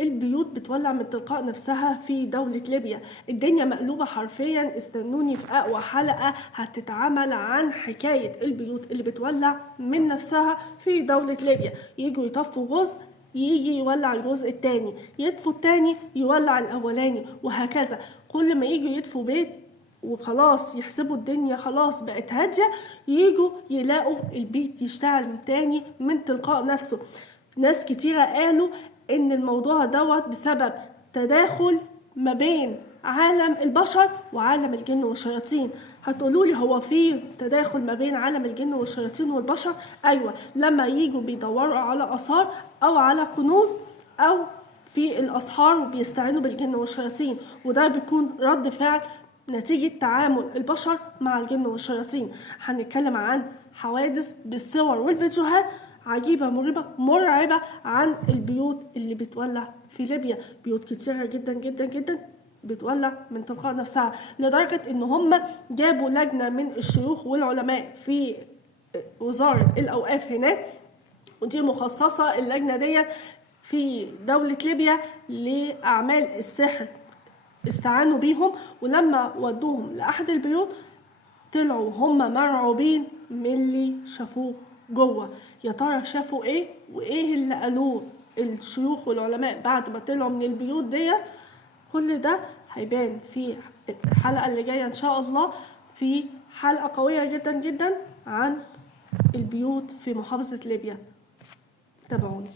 البيوت بتولع من تلقاء نفسها في دولة ليبيا. الدنيا مقلوبة حرفيا. استنوني في أقوى حلقة هتتعمل عن حكاية البيوت اللي بتولع من نفسها في دولة ليبيا. يجوا يطفوا جزء، يجي يولع الجزء التاني، يطفوا التاني يولع الأولاني، وهكذا. كل ما يجوا يطفوا بيت وخلاص يحسبوا الدنيا خلاص بقت هادية، يجوا يلاقوا البيت يشتعل تاني من تلقاء نفسه. ناس كتيرة قالوا ان الموضوع دوت بسبب تداخل ما بين عالم البشر وعالم الجن والشياطين. هتقولولي هو في تداخل ما بين عالم الجن والشياطين والبشر؟ ايوه، لما يجوا بيدوروا على اثار او على كنوز او في الاسحار وبيستعينوا بالجن والشياطين، وده بيكون رد فعل نتيجة تعامل البشر مع الجن والشياطين. هنتكلم عن حوادث بالصور والفيديوهات عجيبة مريبة مرعبة عن البيوت اللي بتولع في ليبيا. بيوت كتيرة جدا جدا جدا بتولع من تلقاء نفسها، لدرجة ان هم جابوا لجنة من الشيوخ والعلماء في وزارة الأوقاف هناك، ودي مخصصة اللجنة دي في دولة ليبيا لأعمال السحر. استعانوا بيهم، ولما ودوهم لأحد البيوت طلعوا هم مرعوبين من اللي شافوه جوه. يا ترى شافوا ايه وايه اللي قالوه الشيوخ والعلماء بعد ما طلعوا من البيوت ديت؟ كل ده هيبان في الحلقة اللي جاية ان شاء الله، في حلقة قوية جدا جدا عن البيوت في محافظة ليبيا. تابعوني.